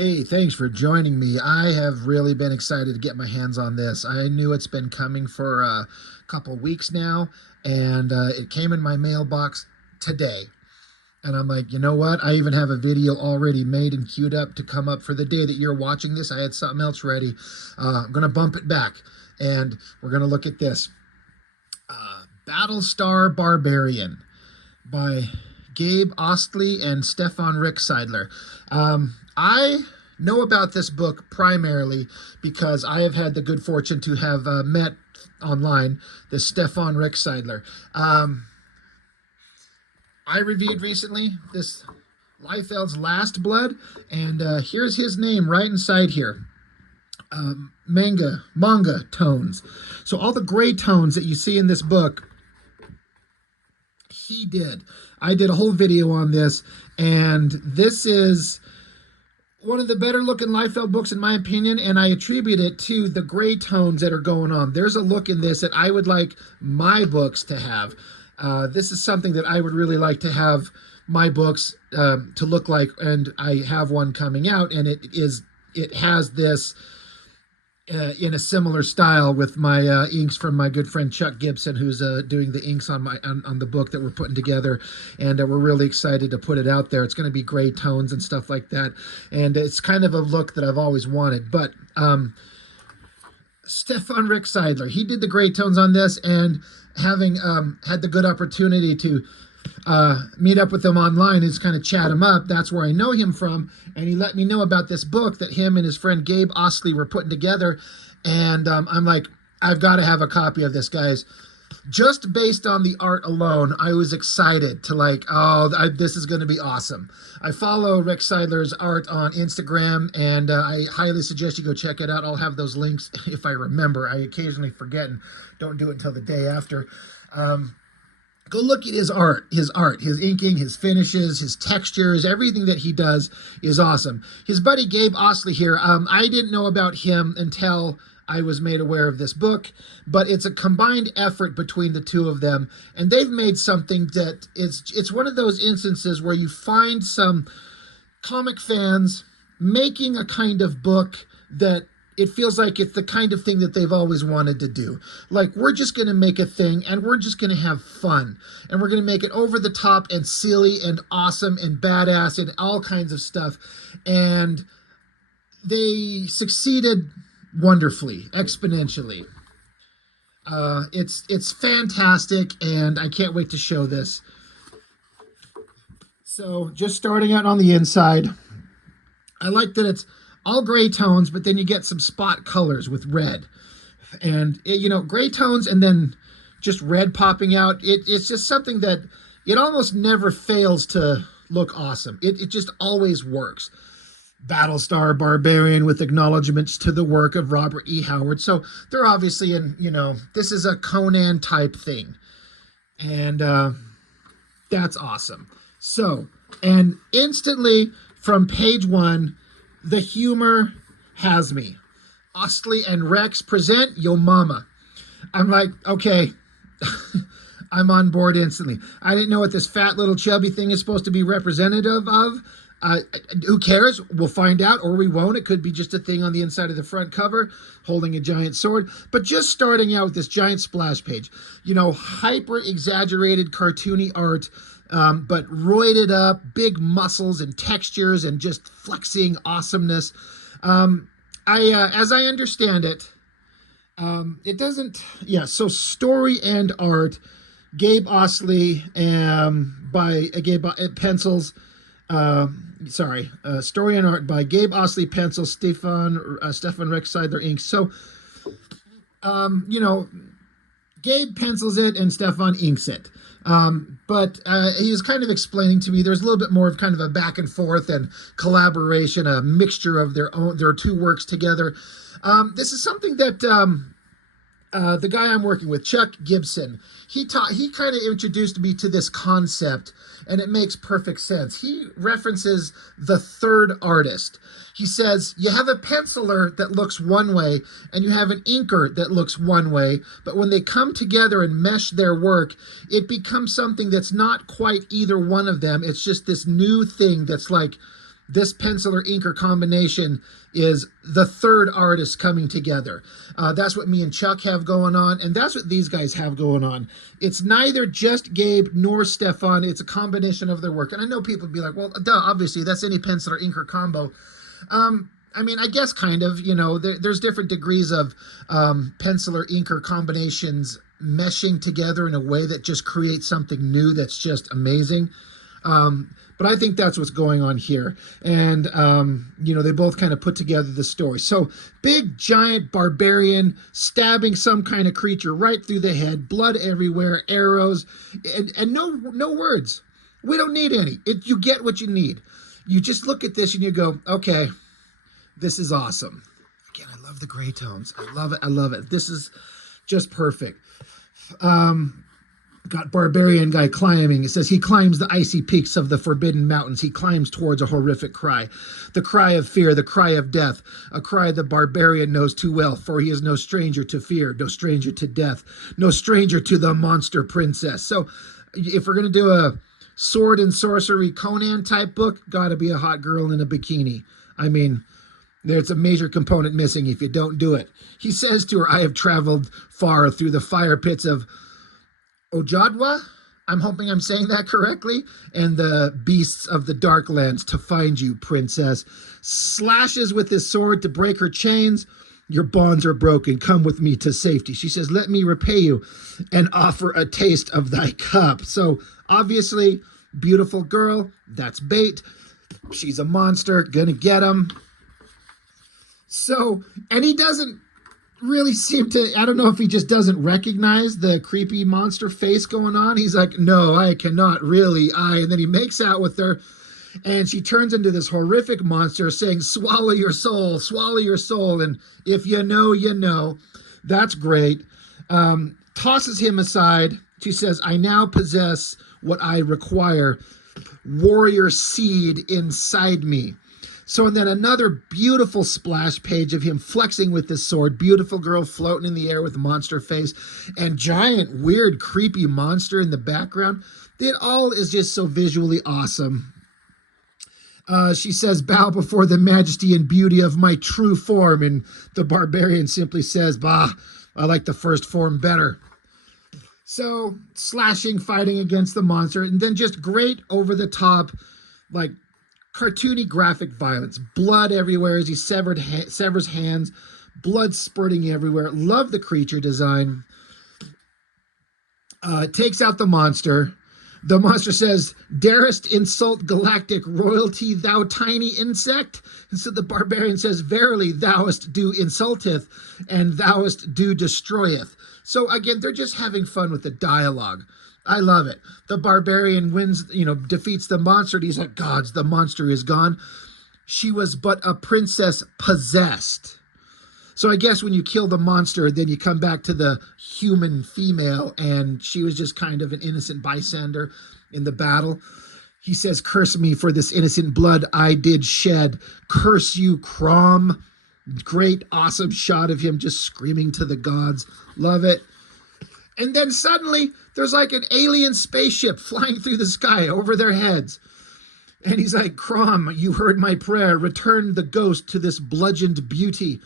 Hey, thanks for joining me. I have really been excited to get my hands on this. I knew it's been coming for a couple weeks now, and it came in my mailbox today. And I'm like, you know what? I even have a video already made and queued up to come up for the day that you're watching this. I had something else ready. I'm going to bump it back, and we're going to look at this. Battlestar Barbarian by Gabe Ostley and Stefan Rickseidler. I know about this book primarily because I have had the good fortune to have met online this Stefan Rickseidler. I reviewed recently this Liefeld's Last Blood, and here's his name right inside here. Manga tones. So all the gray tones that you see in this book, he did. I did a whole video on this, and this is one of the better looking Liefeld books in my opinion, and I attribute it to the gray tones that are going on. There's a look in this that I would like my books to have. This is something that I would really like to have my books to look like, and I have one coming out, and it has this in a similar style with my inks from my good friend Chuck Gibson, who's doing the inks on on the book that we're putting together, and we're really excited to put it out there. It's going to be gray tones and stuff like that, and it's kind of a look that I've always wanted. But Stefan Rickseidler, he did the gray tones on this, and having had the good opportunity to meet up with him online and kind of chat him up, that's where I know him from, and he let me know about this book that him and his friend Gabe Ostley were putting together, and I'm like, I've got to have a copy of this, guys. Just based on the art alone, I was excited to like, this is going to be awesome. I follow Rick Seidler's art on Instagram, and I highly suggest you go check it out. I'll have those links if I remember. I occasionally forget and don't do it until the day after. Go look at his art, his inking, his finishes, his textures, everything that he does is awesome. His buddy Gabe Ostley here, I didn't know about him until I was made aware of this book, but it's a combined effort between the two of them, and they've made something that it's one of those instances where you find some comic fans making a kind of book that it feels like it's the kind of thing that they've always wanted to do. Like, we're just going to make a thing, and we're just going to have fun, and we're going to make it over the top and silly and awesome and badass and all kinds of stuff, and they succeeded wonderfully, exponentially. It's fantastic, and I can't wait to show this. So, just starting out on the inside, I like that it's all gray tones, but then you get some spot colors with red, and gray tones and then just red popping out. It's just something that it almost never fails to look awesome. It just always works. Battlestar Barbarian with acknowledgments to the work of Robert E. Howard. So they're obviously this is a Conan type thing, and that's awesome. So, and instantly from page one, the humor has me. Ostley and Rex present Yo Mama. I'm like, okay, I'm on board instantly. I didn't know what this fat little chubby thing is supposed to be representative of. Who cares? We'll find out, or we won't. It could be just a thing on the inside of the front cover holding a giant sword. But just starting out with this giant splash page, hyper exaggerated cartoony art, but roided up, big muscles and textures and just flexing awesomeness. As I understand it, it doesn't, so story and art, Gabe Ostley, by Gabe pencils, story and art by Gabe Ostley pencils, Stefan Rickseidler inks. So, Gabe pencils it and Stefan inks it. But he was kind of explaining to me there's a little bit more of kind of a back and forth and collaboration, a mixture of their two works together. This is something that the guy I'm working with, Chuck Gibson, he kind of introduced me to this concept, and it makes perfect sense. He references the third artist. He says, you have a penciler that looks one way, and you have an inker that looks one way, but when they come together and mesh their work, it becomes something that's not quite either one of them. It's just this new thing that's like, this pencil or inker combination is the third artist coming together. That's what me and Chuck have going on, and that's what these guys have going on. It's neither just Gabe nor Stefan. It's a combination of their work. And I know people would be like, well, duh, obviously, that's any pencil or inker combo. I mean, I guess kind of, you know, there's different degrees of pencil or inker combinations meshing together in a way that just creates something new that's just amazing. But I think that's what's going on here. And, you know, they both kind of put together the story. So big, giant barbarian stabbing some kind of creature right through the head, blood everywhere, arrows, and no words. We don't need any. You get what you need. You just look at this and you go, okay, this is awesome. Again, I love the gray tones. I love it. I love it. This is just perfect. Got barbarian guy climbing. It says he climbs the icy peaks of the forbidden mountains. He climbs towards a horrific cry. The cry of fear, the cry of death. A cry the barbarian knows too well, for he is no stranger to fear, no stranger to death, no stranger to the monster princess. So if we're going to do a sword and sorcery Conan type book, gotta be a hot girl in a bikini. I mean, there's a major component missing if you don't do it. He says to her, I have traveled far through the fire pits of Ojadwa, I'm hoping I'm saying that correctly, and the beasts of the dark lands to find you, princess. Slashes with his sword to break her chains. Your bonds are broken. Come with me to safety. She says, let me repay you and offer a taste of thy cup. So obviously, beautiful girl, that's bait. She's a monster, gonna get him. So, and he doesn't really seem to, I don't know if he just doesn't recognize the creepy monster face going on. He's like, no, I cannot really, and then he makes out with her, and she turns into this horrific monster saying, swallow your soul, and if you know, you know. That's great. Tosses him aside. She says, I now possess what I require, warrior seed inside me. So, and then another beautiful splash page of him flexing with this sword. Beautiful girl floating in the air with a monster face. And giant, weird, creepy monster in the background. It all is just so visually awesome. She says, bow before the majesty and beauty of my true form. And the barbarian simply says, bah, I like the first form better. So, slashing, fighting against the monster. And then just great over-the-top, like, cartoony graphic violence, blood everywhere as he severs hands, blood spurting everywhere. Love the creature design. Takes out the monster. The monster says, darest insult galactic royalty, thou tiny insect? And so the barbarian says, verily thouest do insulteth, and thouest do destroyeth. So again, they're just having fun with the dialogue. I love it. The barbarian wins, you know, defeats the monster. And he's like, gods, the monster is gone. She was but a princess possessed. So I guess when you kill the monster, then you come back to the human female, and she was just kind of an innocent bystander in the battle. He says, curse me for this innocent blood I did shed. Curse you, Crom. Great, awesome shot of him just screaming to the gods. Love it. And then suddenly, there's like an alien spaceship flying through the sky over their heads. And he's like, Crom, you heard my prayer. Return the ghost to this bludgeoned beauty.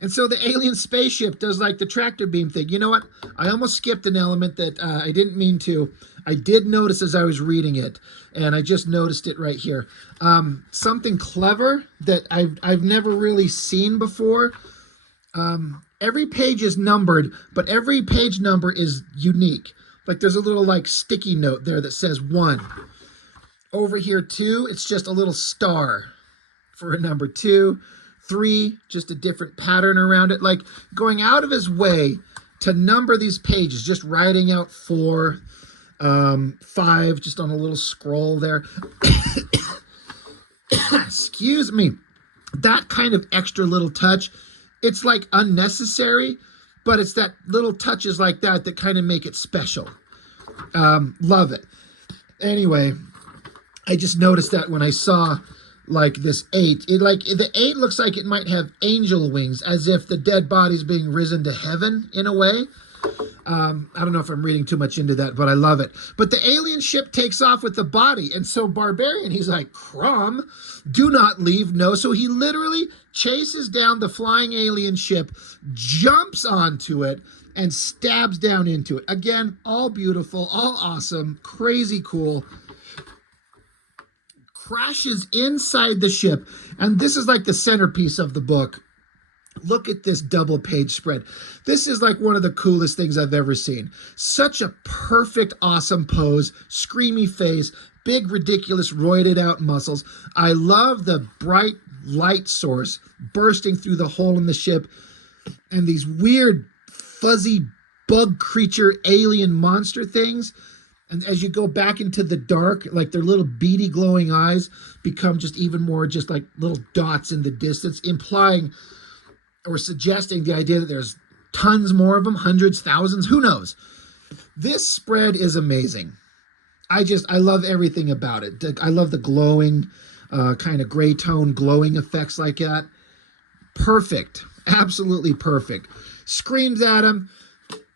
And so the alien spaceship does like the tractor beam thing. You know what? I almost skipped an element that I didn't mean to. I did notice as I was reading it, and I just noticed it right here. Something clever that I've never really seen before. Every page is numbered, but every page number is unique. Like there's a little like sticky note there that says 1. Over here 2, it's just a little star for a number 2. 3, just a different pattern around it. Like going out of his way to number these pages, just writing out 4, 5, just on a little scroll there. Excuse me. That kind of extra little touch, it's like unnecessary, but it's that little touches like that that kind of make it special. Love it. Anyway, I just noticed that when I saw like this 8, the 8 looks like it might have angel wings, as if the dead body's being risen to heaven in a way. I don't know if I'm reading too much into that, but I love it. But the alien ship takes off with the body. And so Barbarian, he's like, Crom, do not leave. No. So he literally chases down the flying alien ship, jumps onto it, and stabs down into it. Again, all beautiful, all awesome, crazy cool. Crashes inside the ship. And this is like the centerpiece of the book. Look at this double page spread. This is like one of the coolest things I've ever seen. Such a perfect, awesome pose, screamy face, big, ridiculous, roided out muscles. I love the bright light source bursting through the hole in the ship and these weird, fuzzy bug creature, alien monster things. And as you go back into the dark, like their little beady glowing eyes become just even more just like little dots in the distance, implying or suggesting the idea that there's tons more of them, hundreds, thousands, who knows? This spread is amazing. I love everything about it. I love the glowing, kind of gray tone glowing effects like that. Perfect. Absolutely perfect. Screams at him,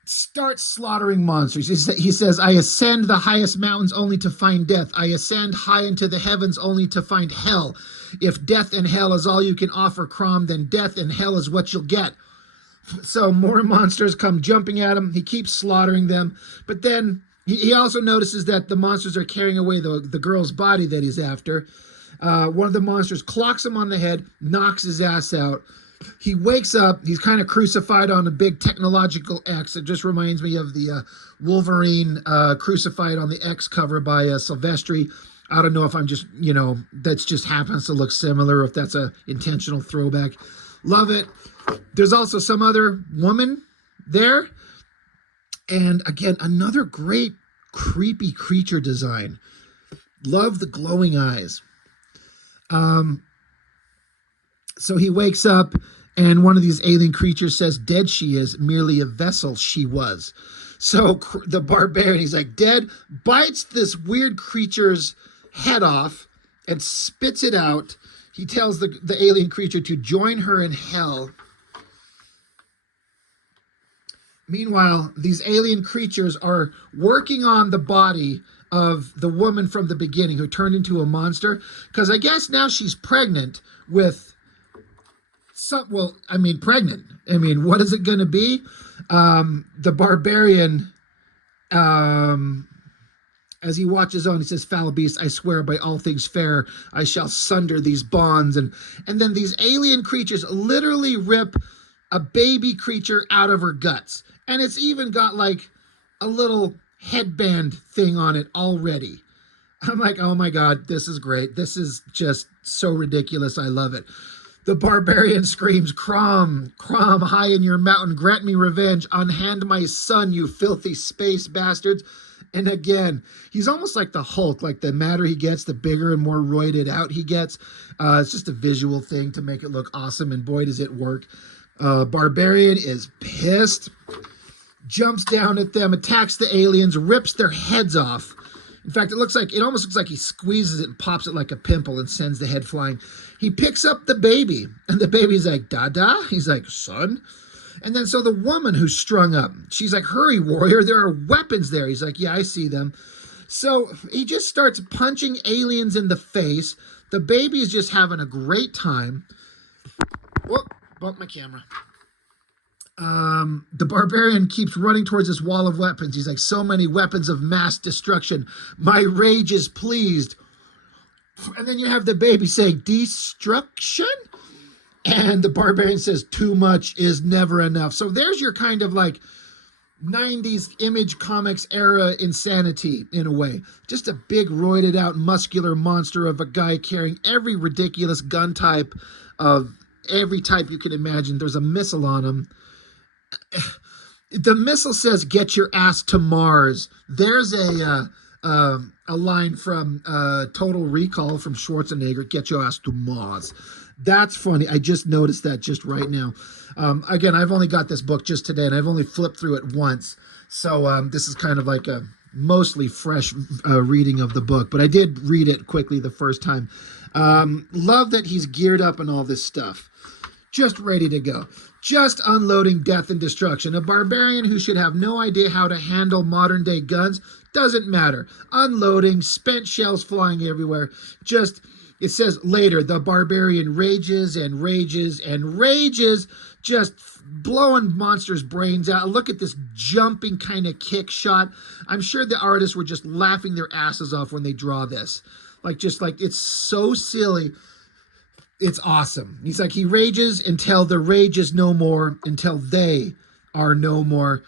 starts slaughtering monsters. He says, I ascend the highest mountains only to find death. I ascend high into the heavens only to find hell. If death and hell is all you can offer, Crom, then death and hell is what you'll get. So more monsters come jumping at him. He keeps slaughtering them. But then he also notices that the monsters are carrying away the girl's body that he's after. One of the monsters clocks him on the head, knocks his ass out. He wakes up. He's kind of crucified on a big technological X. It just reminds me of the Wolverine crucified on the X cover by Silvestri. I don't know if I'm just, that's just happens to look similar, or if that's a intentional throwback. Love it. There's also some other woman there. And again, another great creepy creature design. Love the glowing eyes. So he wakes up and one of these alien creatures says, dead she is, merely a vessel she was. So the barbarian, he's like, dead, bites this weird creature's head off and spits it out. He tells the alien creature to join her in hell. Meanwhile, these alien creatures are working on the body of the woman from the beginning who turned into a monster. Because I guess now she's pregnant with pregnant. What is it going to be? The barbarian, as he watches on, he says, foul beast, I swear by all things fair, I shall sunder these bonds. And then these alien creatures literally rip a baby creature out of her guts. And it's even got like a little headband thing on it already. I'm like, oh my God, this is great. This is just so ridiculous. I love it. The barbarian screams, Crom, Crom, high in your mountain, grant me revenge. Unhand my son, you filthy space bastards. And again, he's almost like the Hulk. Like the madder he gets, the bigger and more roided out he gets. It's just a visual thing to make it look awesome. And boy, does it work. Barbarian is pissed. Jumps down at them, attacks the aliens, rips their heads off. In fact, it almost looks like he squeezes it and pops it like a pimple and sends the head flying. He picks up the baby, and the baby's like, Dada? He's like, son? And then so the woman who's strung up, she's like, hurry, warrior, there are weapons there. He's like, yeah, I see them. So he just starts punching aliens in the face. The baby is just having a great time. Whoop, bumped my camera. The barbarian keeps running towards this wall of weapons. He's like, so many weapons of mass destruction. My rage is pleased. And then you have the baby saying, destruction? And the barbarian says, too much is never enough. So there's your kind of like 90s Image Comics era insanity in a way. Just a big roided out muscular monster of a guy carrying every ridiculous gun type of every type you can imagine. There's a missile on him. The missile says, get your ass to Mars. There's a line from Total Recall from Schwarzenegger, get your ass to Mars. That's funny. I just noticed that just right now. Again, I've only got this book just today, and I've only flipped through it once. So this is kind of like a mostly fresh reading of the book, but I did read it quickly the first time. Love that he's geared up and all this stuff. just ready to go. Just unloading death and destruction. A barbarian who should have no idea how to handle modern day guns, doesn't matter. Unloading, spent shells flying everywhere. Just, it says later, the barbarian rages and rages and rages, just blowing monsters' brains out. Look at this jumping kind of kick shot. I'm sure the artists were just laughing their asses off when they draw this. Just like, it's so silly. It's awesome. He's like, he rages until the rage is no more, until they are no more.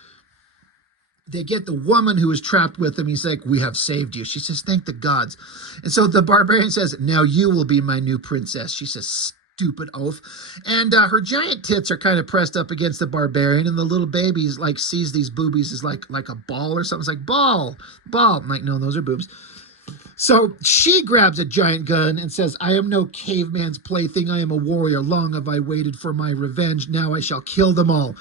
They get the woman who is trapped with him. He's like, we have saved you. She says, thank the gods. And so the barbarian says, now you will be my new princess. She says, stupid oaf. And her giant tits are kind of pressed up against the barbarian, and the little baby sees these boobies as like a ball or something. It's like, ball. I'm like, no, those are boobs. So she grabs a giant gun and says, I am no caveman's plaything. I am a warrior. Long have I waited for my revenge. Now I shall kill them all.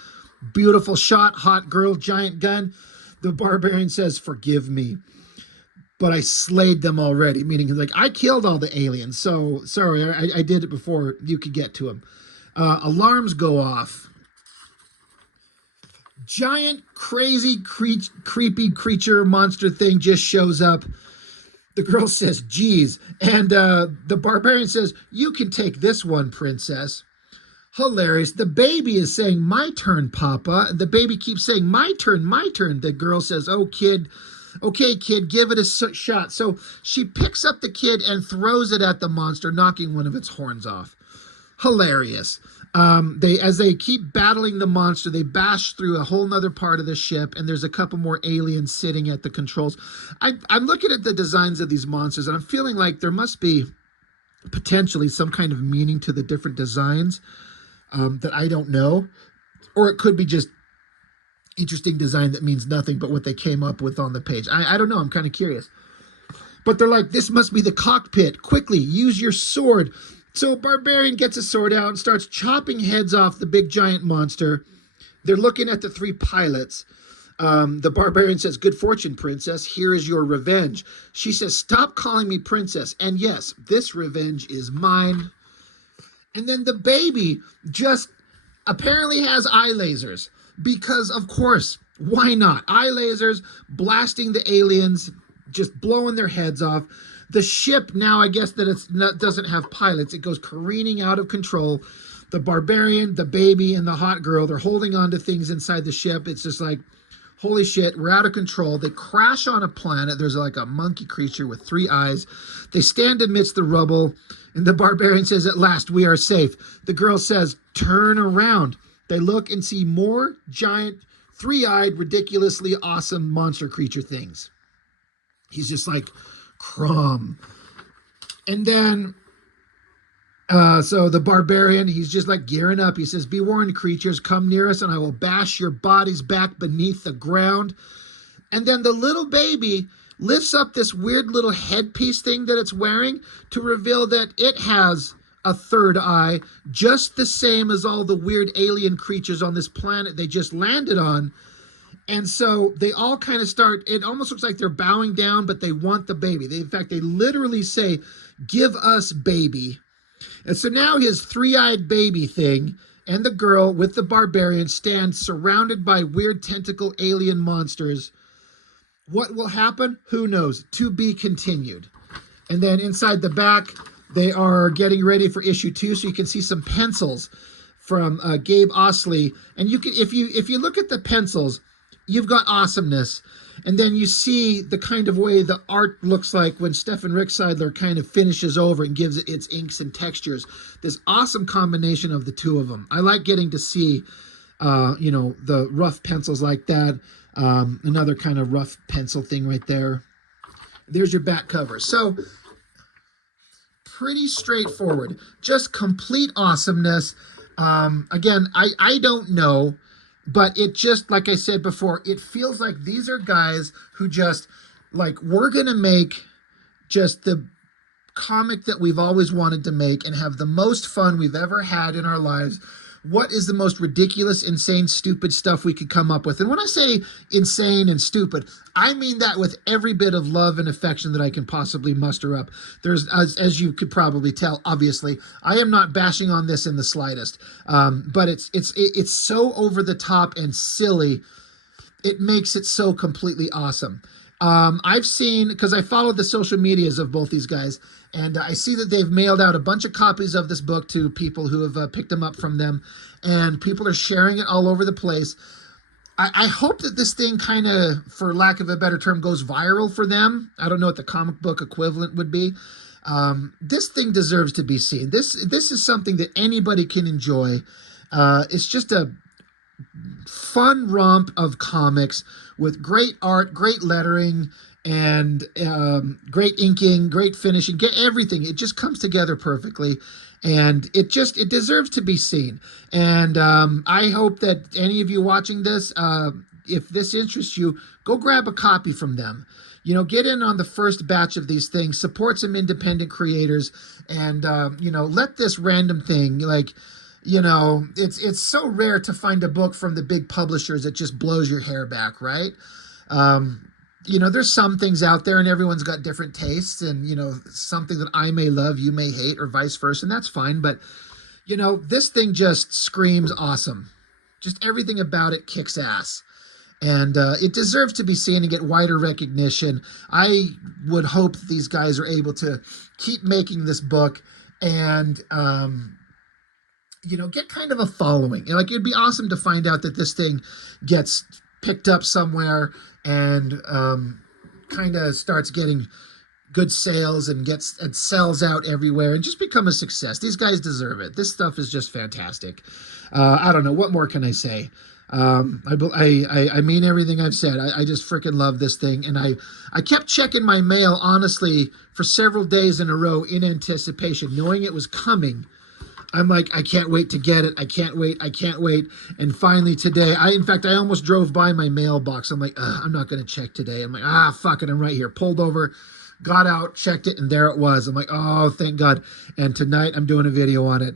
Beautiful shot, hot girl, giant gun. The barbarian says, forgive me, but I slayed them already. Meaning, like, I killed all the aliens. So, sorry, I did it before you could get to them. Alarms go off. Giant, crazy, creepy creature monster thing just shows up. The girl says, geez. And the barbarian says, you can take this one, princess. Hilarious. The baby is saying, my turn, Papa. And the baby keeps saying, my turn, my turn. The girl says, oh, kid. Okay, kid, give it a shot. So she picks up the kid and throws it at the monster, knocking one of its horns off. Hilarious. As they keep battling the monster, they bash through a whole nother part of the ship, and there's a couple more aliens sitting at the controls. I'm looking at the designs of these monsters, and I'm feeling like there must be potentially some kind of meaning to the different designs that I don't know. Or it could be just interesting design that means nothing but what they came up with on the page. I don't know. I'm kind of curious. But they're like, this must be the cockpit. Quickly, use your sword. So Barbarian gets a sword out and starts chopping heads off the big giant monster. They're looking at the three pilots. The Barbarian says, good fortune, princess. Here is your revenge. She says, stop calling me princess. And yes, this revenge is mine. And then the baby just apparently has eye lasers. Because, of course, why not? Eye lasers blasting the aliens, just blowing their heads off. The ship now, I guess that it doesn't have pilots. It goes careening out of control. The barbarian, the baby, and the hot girl, they're holding on to things inside the ship. It's just like, holy shit, we're out of control. They crash on a planet. There's like a monkey creature with 3 eyes. They stand amidst the rubble, and the barbarian says, at last, we are safe. The girl says, turn around. They look and see more giant, 3-eyed, ridiculously awesome monster creature things. He's just like, Crom. And then, so the barbarian, he's just like gearing up. He says, be warned, creatures, come near us and I will bash your bodies back beneath the ground. And then the little baby lifts up this weird little headpiece thing that it's wearing to reveal that it has a 3rd eye, just the same as all the weird alien creatures on this planet they just landed on. And so they all kind of start, it almost looks like they're bowing down, but they want the baby. In fact, they literally say, give us baby. And so now his 3-eyed baby thing and the girl with the barbarian stand surrounded by weird tentacle alien monsters. What will happen? Who knows? To be continued. And then inside the back, they are getting ready for issue 2. So you can see some pencils from Gabe Osley. And you can, if you look at the pencils, you've got awesomeness. And then you see the kind of way the art looks like when Stefan Rickseidler kind of finishes over and gives it its inks and textures. This awesome combination of the two of them. I like getting to see, the rough pencils like that. Another kind of rough pencil thing right there. There's your back cover. So pretty straightforward. Just complete awesomeness. Again, I don't know. But it just, like I said before, it feels like these are guys who just, like, we're going to make just the comic that we've always wanted to make and have the most fun we've ever had in our lives what is the most ridiculous, insane, stupid stuff we could come up with. And when I say insane and stupid, I mean that with every bit of love and affection that I can possibly muster up. There's, as you could probably tell, obviously, I am not bashing on this in the slightest, but it's so over the top and silly. It makes it so completely awesome. I've seen, because I follow the social medias of both these guys, and I see that they've mailed out a bunch of copies of this book to people who have picked them up from them, and people are sharing it all over the place. I hope that this thing kind of, for lack of a better term, goes viral for them. I don't know what the comic book equivalent would be. This thing deserves to be seen. This is something that anybody can enjoy. It's just a fun romp of comics with great art, great lettering, and great inking, great finishing, get everything. It just comes together perfectly, and it deserves to be seen. And I hope that any of you watching this, if this interests you, go grab a copy from them. You know, get in on the first batch of these things, support some independent creators, and you know, let this random thing, like, you know, it's so rare to find a book from the big publishers that just blows your hair back, right? You know, there's some things out there, and everyone's got different tastes, and, you know, something that I may love, you may hate, or vice versa, and that's fine. But, you know, this thing just screams awesome. Just everything about it kicks ass. And it deserves to be seen and get wider recognition. I would hope that these guys are able to keep making this book and, you know, get kind of a following. And, like, it'd be awesome to find out that this thing gets picked up somewhere and kind of starts getting good sales and sells out everywhere and just become a success. These guys deserve it. This stuff is just fantastic. I don't know. What more can I say? I mean everything I've said. I just freaking love this thing. And I kept checking my mail, honestly, for several days in a row in anticipation, knowing it was coming. I'm like, I can't wait to get it. I can't wait. I can't wait. And finally today, in fact, I almost drove by my mailbox. I'm like, I'm not going to check today. I'm like, fuck it. I'm right here. Pulled over, got out, checked it, and there it was. I'm like, oh, thank God. And tonight I'm doing a video on it.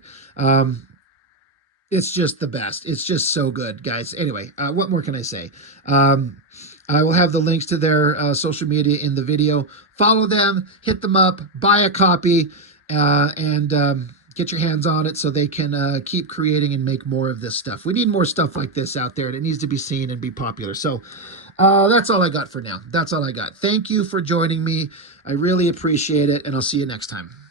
It's just the best. It's just so good, guys. Anyway, what more can I say? I will have the links to their social media in the video. Follow them, hit them up, buy a copy, and get your hands on it so they can keep creating and make more of this stuff. We need more stuff like this out there, and it needs to be seen and be popular. So that's all I got for now. That's all I got. Thank you for joining me. I really appreciate it, and I'll see you next time.